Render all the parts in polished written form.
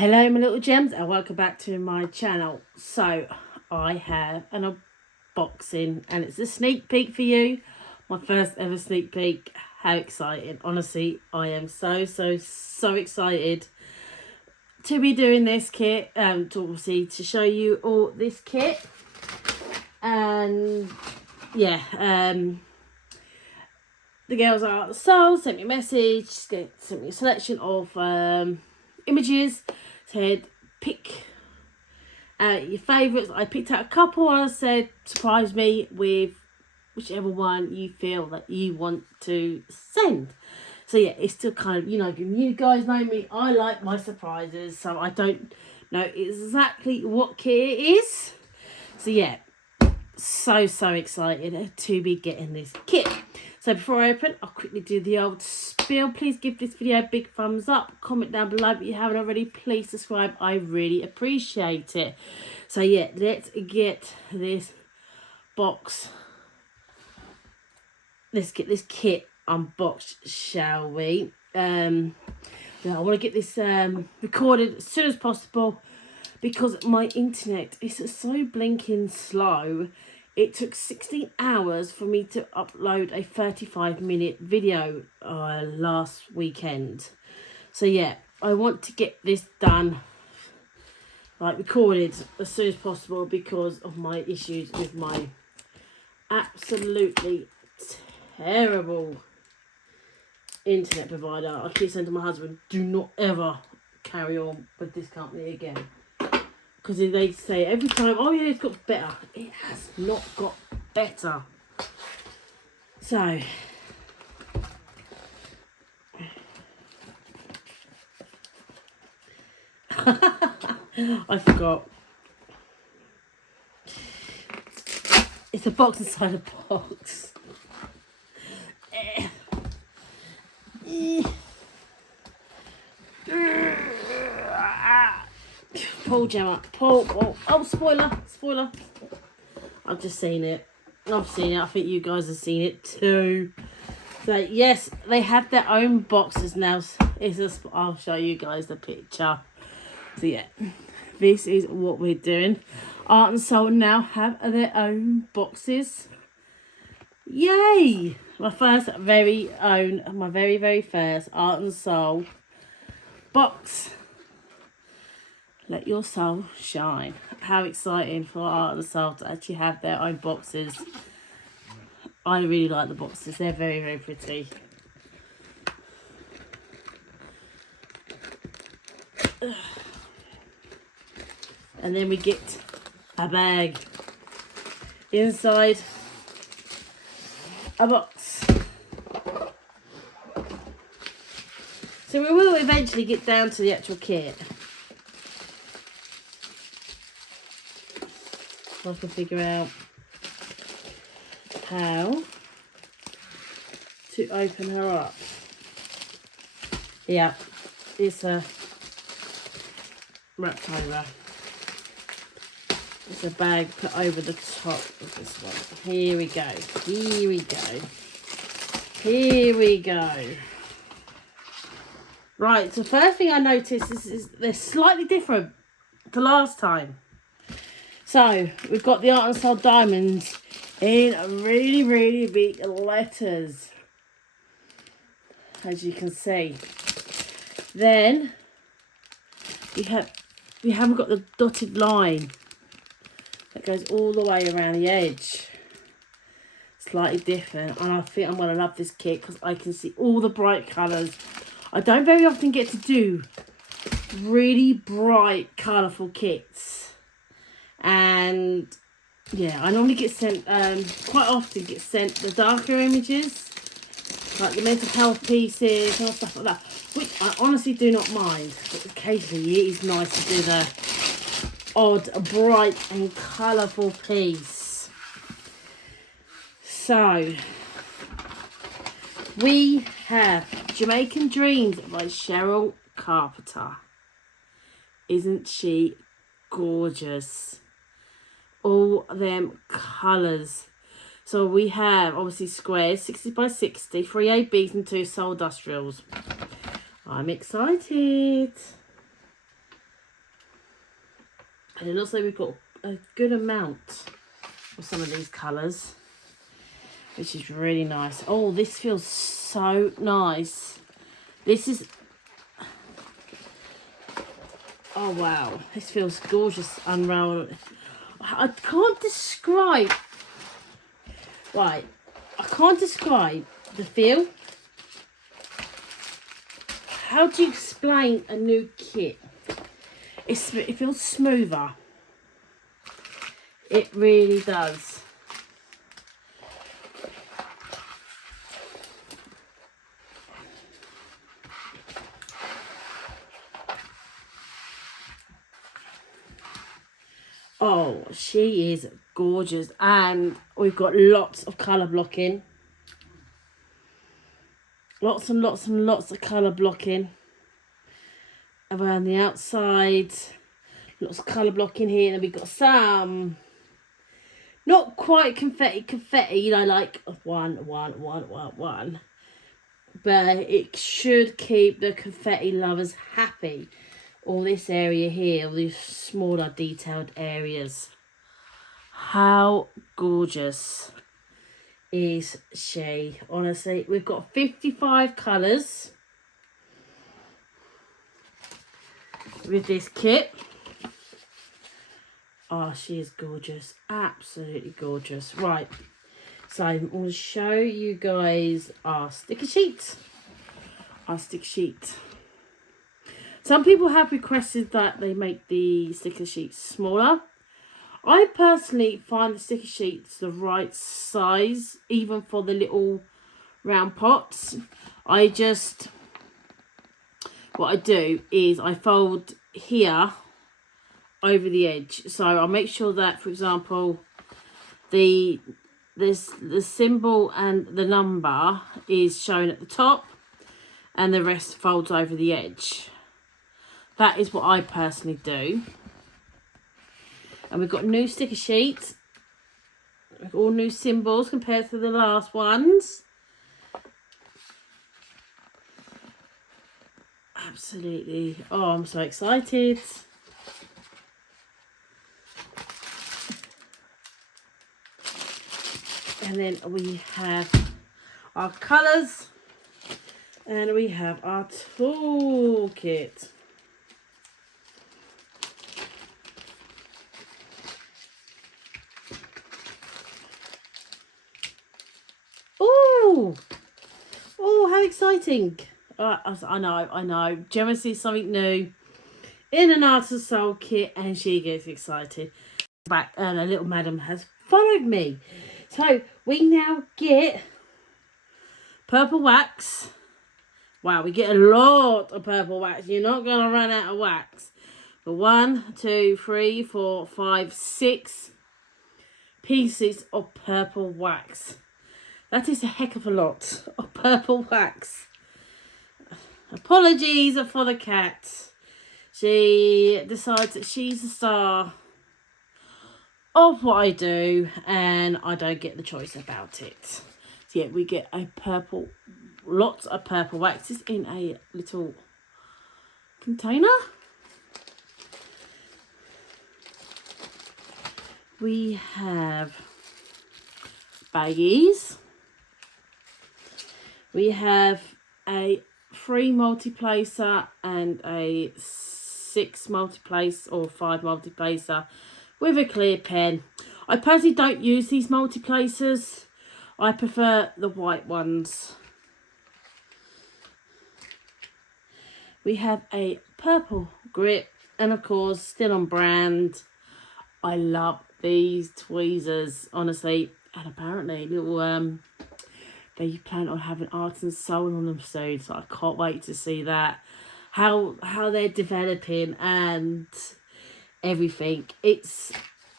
Hello my little gems and welcome back to my channel. So I have an unboxing and it's a sneak peek for you. My first ever sneak peek. How exciting. Honestly, I am so excited to be doing this kit. To show you all this kit. And yeah, the girls are the soul sent me a message, sent me a selection of images, said pick your favourites. I picked out a couple and I said surprise me with whichever one you feel that you want to send. So yeah, it's still kind of, you guys know me, I like my surprises, so I don't know exactly what kit it is. So yeah, so excited to be getting this kit. So before I open, I'll quickly do the old spiel. Please give this video a big thumbs up. Comment down below if you haven't already. Please subscribe. I really appreciate it. So yeah, let's get this box. Let's get this kit unboxed, shall we? Yeah, I want to get this recorded as soon as possible because my internet is so blinking slow. It took 16 hours for me to upload a 35-minute video last weekend. So yeah, I want to get this done, like recorded as soon as possible because of my issues with my absolutely terrible internet provider. I keep saying to my husband, do not ever carry on with this company again. Because they say every time, oh yeah, it's got better. It has not got better. So, I forgot. It's a box inside a box. Pull, Gemma, pull. Oh, spoiler. I've just seen it. I think you guys have seen it too. So yes, they have their own boxes now. I'll show you guys the picture. So yeah, this is what we're doing. Art and Soul now have their own boxes. Yay! My very first Art and Soul box. Let your soul shine. How exciting for Art and Soul to actually have their own boxes. I really like the boxes. They're very pretty. And then we get a bag inside a box. So we will eventually get down to the actual kit. I can figure out how to open her up. Yeah, it's a wrapped over. It's a bag put over the top of this one. Here we go. Right, so first thing I noticed is they're slightly different to last time. So, we've got the Art and Soul diamonds in really big letters, as you can see. Then, we haven't got the dotted line that goes all the way around the edge. Slightly different, and I think I'm going to love this kit because I can see all the bright colours. I don't very often get to do really bright, colourful kits. And yeah, I normally get sent, quite often get sent the darker images, like the mental health pieces and stuff like that, which I honestly do not mind, but occasionally it is nice to do the odd, bright and colourful piece. So, we have Jamaican Dreams by Cheryl Carpenter. Isn't she gorgeous? All them colours. So we have obviously squares, 60 by 60, 3 ABs and 2 soul industrials. I'm excited. And it looks like we've got a good amount of some of these colours, which is really nice. Oh, this feels so nice. This is, oh wow, this feels gorgeous. Unroll. I can't describe, right, I can't describe the feel. How do you explain a new kit? It feels smoother. It really does. Oh, she is gorgeous. And we've got lots of colour blocking. Lots and lots and lots of colour blocking around the outside. Lots of colour blocking here. And we've got some, not quite confetti, you know, like one. But it should keep the confetti lovers happy. All this area here, all these smaller detailed areas. How gorgeous is she? Honestly, we've got 55 colours with this kit. Oh, she is gorgeous. Absolutely gorgeous. Right. So I'm going to show you guys our sticker sheet. Our sticker sheet. Some people have requested that they make the sticker sheets smaller. I personally find the sticker sheets the right size, even for the little round pots. What I do is I fold here over the edge. So I'll make sure that, for example, the symbol and the number is shown at the top and the rest folds over the edge. That is what I personally do. And we've got new sticker sheets. All new symbols compared to the last ones. Absolutely. Oh, I'm so excited. And then we have our colours. And we have our toolkit. Oh, how exciting. I know. Gemma sees something new in an Art and Soul kit and she gets excited. Back, and a little madam has followed me. So we now get purple wax. Wow, we get a lot of purple wax. You're not going to run out of wax. But 1, 2, 3, 4, 5, 6 pieces of purple wax. That is a heck of a lot of purple wax. Apologies for the cat. She decides that she's the star of what I do and I don't get the choice about it. So yeah, we get a purple, lots of purple waxes in a little container. We have baggies. We have a 3 multiplacer and a 6 multiplace or 5 multiplacer with a clear pen. I personally don't use these multiplacers. I prefer the white ones. We have a purple grip and of course still on brand. I love these tweezers, honestly, and apparently little they plan on having Art and Soul on them soon, so I can't wait to see that. How they're developing and everything. It's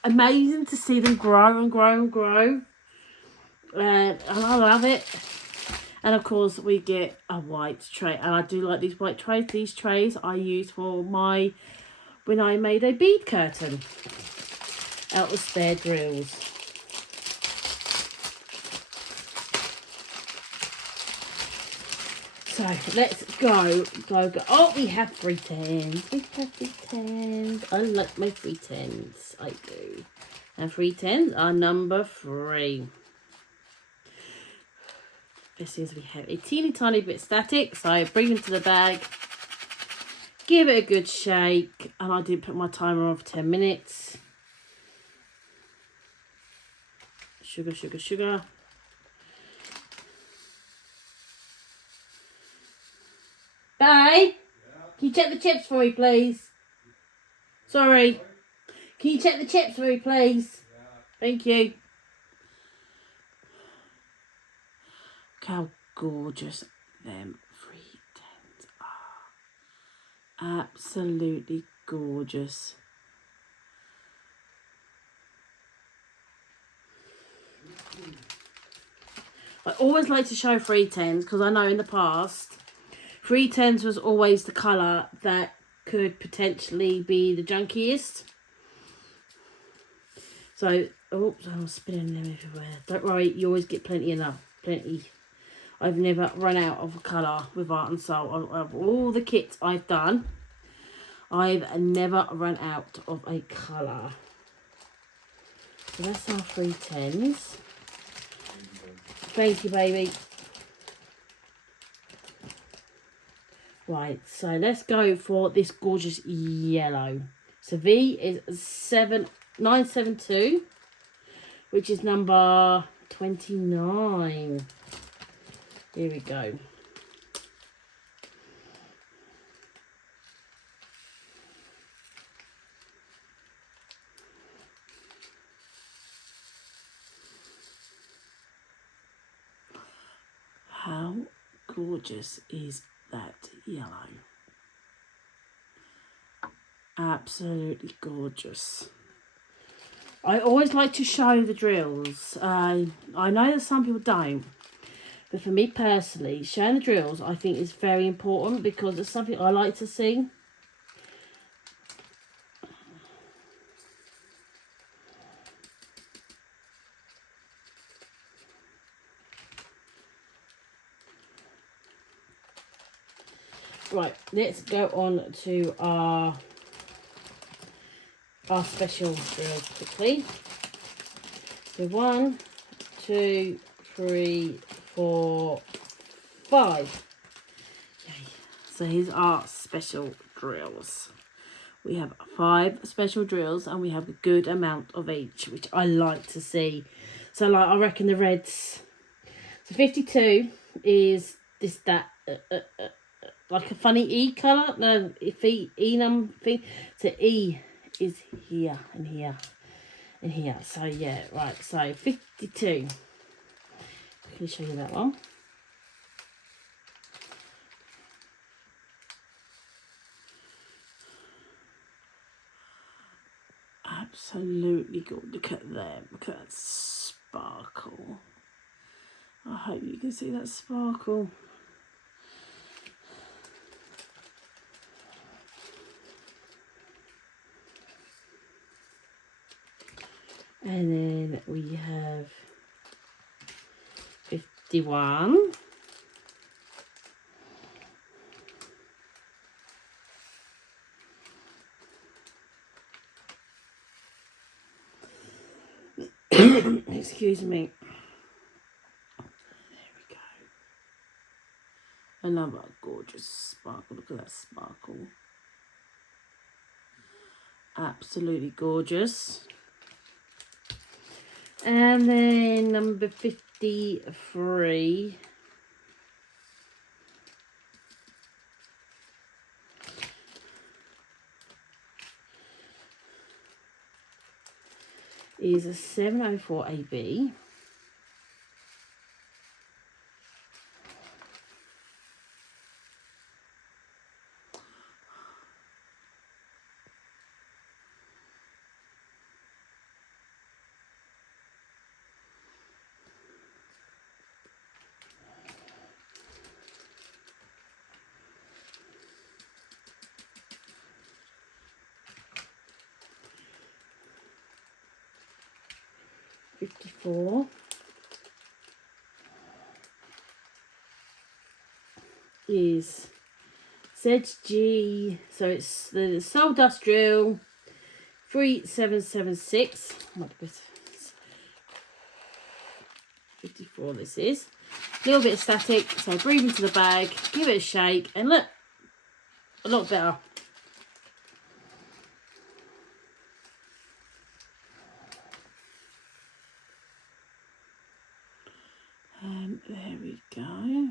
amazing to see them grow and grow and grow. And I love it. And of course we get a white tray. And I do like these white trays. These trays I use for when I made a bead curtain out of spare drills. So let's go. Oh, we have 3 tens. We have 3 tens. I like my 3 tens. I do. And 3 tens are number 3. This is we have a teeny tiny bit static. So bring them to the bag. Give it a good shake. And I did put my timer on for 10 minutes. Sugar, sugar, sugar. Bye. Can you check the chips for me, please? Sorry. Can you check the chips for me, please? Thank you. Look how gorgeous them 3 tens are. Absolutely gorgeous. I always like to show 3 tens because I know in the past 3 tens was always the colour that could potentially be the junkiest. So, oops, I'm spinning them everywhere. Don't worry, you always get plenty enough. Plenty. I've never run out of a colour with Art and Soul. Of all the kits I've done, I've never run out of a colour. So that's our 3 tens. Thank you, baby. Right, so let's go for this gorgeous yellow. So V is 972, which is number 29. Here we go. How gorgeous is that yellow? Absolutely gorgeous. I always like to show the drills. I know that some people don't. But for me personally, showing the drills I think is very important because it's something I like to see. Right, let's go on to our special drills quickly. So 1, 2, 3, 4, 5. Yay. So here's our special drills. We have 5 special drills and we have a good amount of each, which I like to see. So like I reckon the reds. So 52 is that like a funny E colour. No, if E number thing. So E is here and here and here. So yeah, right. So 52. Can show you that one. Absolutely good. Look at them. Look at that sparkle. I hope you can see that sparkle. And then we have 51. Excuse me. There we go. Another gorgeous sparkle. Look at that sparkle. Absolutely gorgeous. And then number 53. Is a 704 AB. is ZG. So it's the Soul Dust Drill 3776. 54 this is. A little bit static, so breathe into the bag, give it a shake, and look, a lot better. There we go.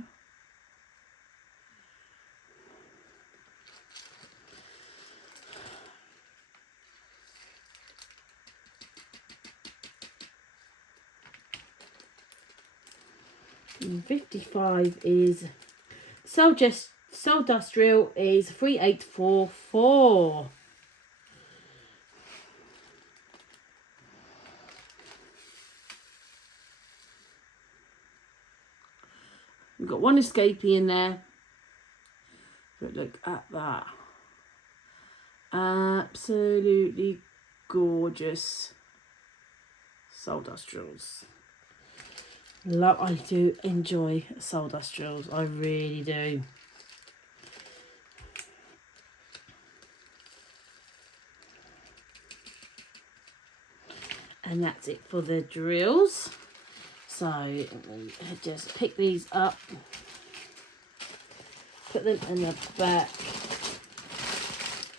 And 55 is Soul Dust Drill is 3844. We've got one escapee in there. But look at that. Absolutely gorgeous Soul Dust Drills. I do enjoy Soul Dust Drills. I really do. And that's it for the drills. So just pick these up, put them in the back.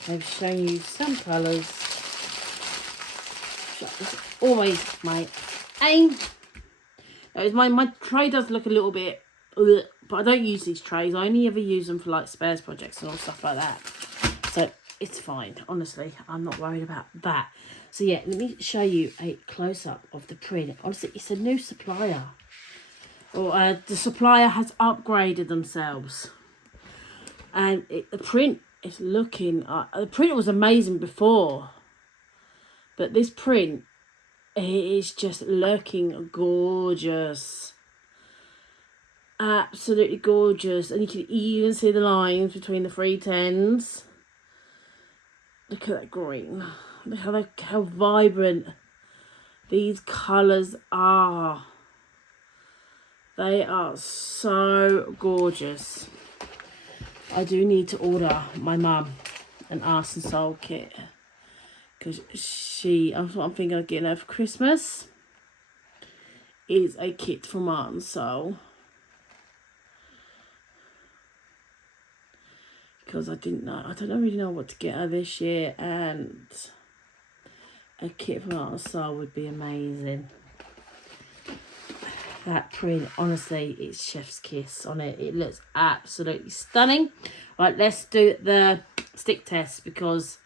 I've shown you some colours. It's always my aim. My tray does look a little bit, but I don't use these trays. I only ever use them for like spares projects and all stuff like that. So it's fine. Honestly, I'm not worried about that. So yeah, let me show you a close-up of the print. Honestly, it's a new supplier. Or the supplier has upgraded themselves. And the print is looking... the print was amazing before. But this print... it is just looking gorgeous. Absolutely gorgeous. And you can even see the lines between the 310s. Look at that green. Look how vibrant these colours are. They are so gorgeous. I do need to order my mum an Art and Soul kit. Because what I'm thinking of getting her for Christmas is a kit from Art and Soul. Because I don't really know what to get her this year, and a kit from Art and Soul would be amazing. That print, honestly, it's chef's kiss on it. It looks absolutely stunning. Right, let's do the stick test, because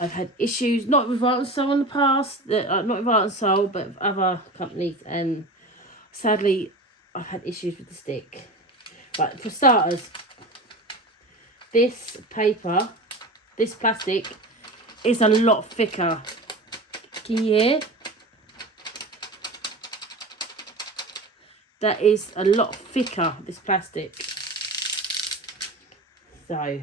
I've had issues, not with Art and Soul in the past, not with Art and Soul, but with other companies, and sadly, I've had issues with the stick. Right, for starters, this paper, this plastic, is a lot thicker. Can you hear? That is a lot thicker, this plastic. So...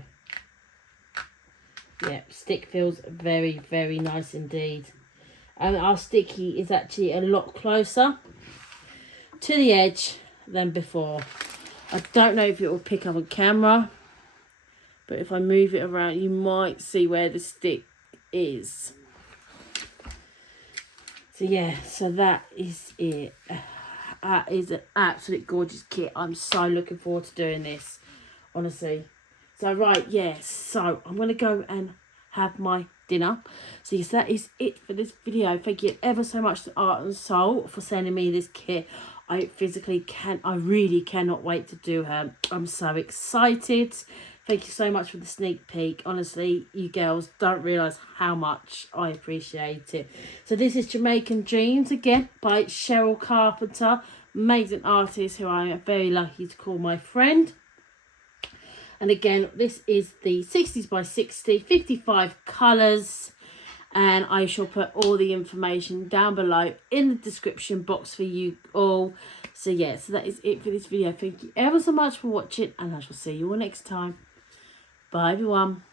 yeah, stick feels very, very nice indeed. And our sticky is actually a lot closer to the edge than before. I don't know if it will pick up on camera, but if I move it around, you might see where the stick is. So yeah, so that is it. That is an absolute gorgeous kit. I'm so looking forward to doing this, honestly. So right, yes, so I'm going to go and have my dinner. So yes, that is it for this video. Thank you ever so much to Art and Soul for sending me this kit. I really cannot wait to do her. I'm so excited. Thank you so much for the sneak peek. Honestly, you girls don't realise how much I appreciate it. So this is Jamaican Dreams again by Cheryl Carpenter. Amazing artist who I am very lucky to call my friend. And again, this is the 60s by 60, 55 colours. And I shall put all the information down below in the description box for you all. So yeah, so that is it for this video. Thank you ever so much for watching, and I shall see you all next time. Bye everyone.